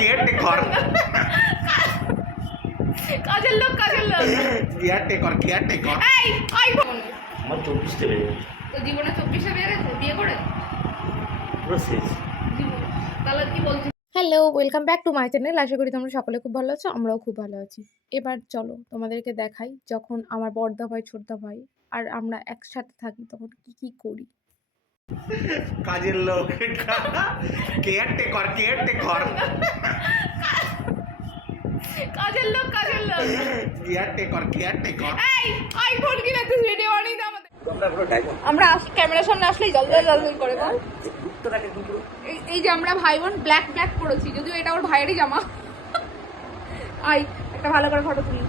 কেয়ারটেকর কাজের লোক কেয়ারটেকর এই আমার 24তে বেড়ে গেছে তো জীবনে 24 বেড়ে গেছে বিয়ে করে পুরো শেষ। তাহলে কি বলছিস? Hello, welcome back to my channel. আশা করি তোমরা সকলে খুব ভালো আছো, আমরাও খুব ভালো আছি। এবার চলো তোমাদেরকে দেখাই যখন আমার বড়দা ভাই ছোটদা ভাই আর আমরা একসাথে থাকি তখন কি কি করি। কাজের লোক কেয়ারটেকর কাজের লোক কেয়ারটেকর এই আইফোন কিনেছিস ভিডিও বানিয়ে দে আমাদের। তোমরা পুরো ডায়লগ আমরা ক্যামেরার সামনে আসলেই জল করে বল গুপ্তটাকে কিন্তু এই যে আমরা ভাই বোন ব্ল্যাক পরেছি, যদিও এটা ওর ভাইয়েরই জামা। আই একটা ভালো করে ফটো তুলি,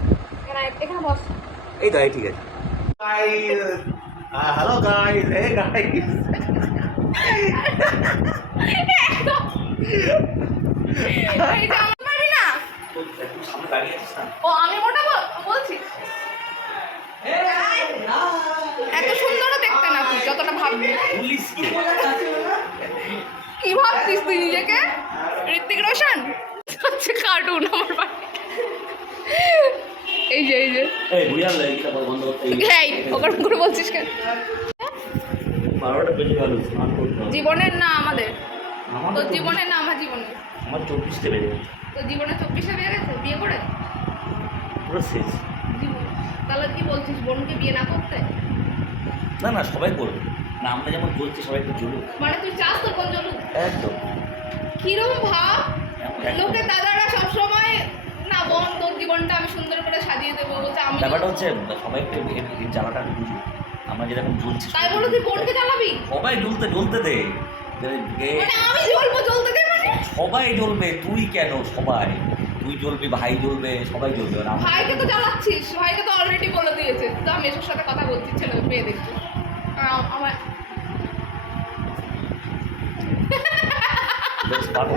এখানে বস। এই তো এই ঠিক আছে। Guys hello guys hey guys এই যে আমার মারি না, একটু সামনে দাঁড়িয়ে আছিস না? ও আমি মোটা বলছি। এত সুন্দরও দেখতে না তুই যতটা ভাববি। পুলিশ কি? কি ভাবছিস তুই নিজেকে? ঋত্বিক রোশন হচ্ছে কার্টুন আমার বাড়ি। এই যে এই বুড়িয়াল এটা বন্ধ করতে এই ওখানে করে বলছিস কেন? 12টা বেজে গেল, স্নান করতে হবে। জীবনের না আমাদের, আমার তোর তো জীবনের না আমার জীবনে। আমার 24তে বেজে গেছে তোর জীবনে 24 বেড়ে গেছে বিয়ে করে পুরো শেষ। জীবন। তাহলে কি বলছিস বোনকে বিয়ে না করতে? না না সবাই করবে না, আমরা যেমন বলছি সবাই একটু জুলুক। মানে তুই চাস তোর বোন চলুক? একদম কিরম ভাব একদম। লোকে দাদারা সবসময় না বোন তোর জীবনটা আমি সুন্দর করে সাজিয়ে দেবো বলছে। আমি ব্যাপারটা হচ্ছে সবাই একটু এই জ্বালাটা একটু বুঝুক। আমরা যেরকম জ্বলছি তাই বলে তুই বোনকে জ্বালাবি? সবাই জ্বলতে দে। মানে আমি জ্বলবো, জ্বলতে দে মানে? সবাই জ্বলবে, তুই কেন? সবাই, তুই জ্বলবি, ভাই জ্বলবে, সবাই জ্বলবে। আর আমরা- ভাইকে তো জ্বালাচ্ছিস, ভাইকে তো অলরেডি বলে দিয়েছে তো আমি এসব সাথে কথা বলছি, ছেলে মেয়ে দেখছি আমার বেশ পাগল।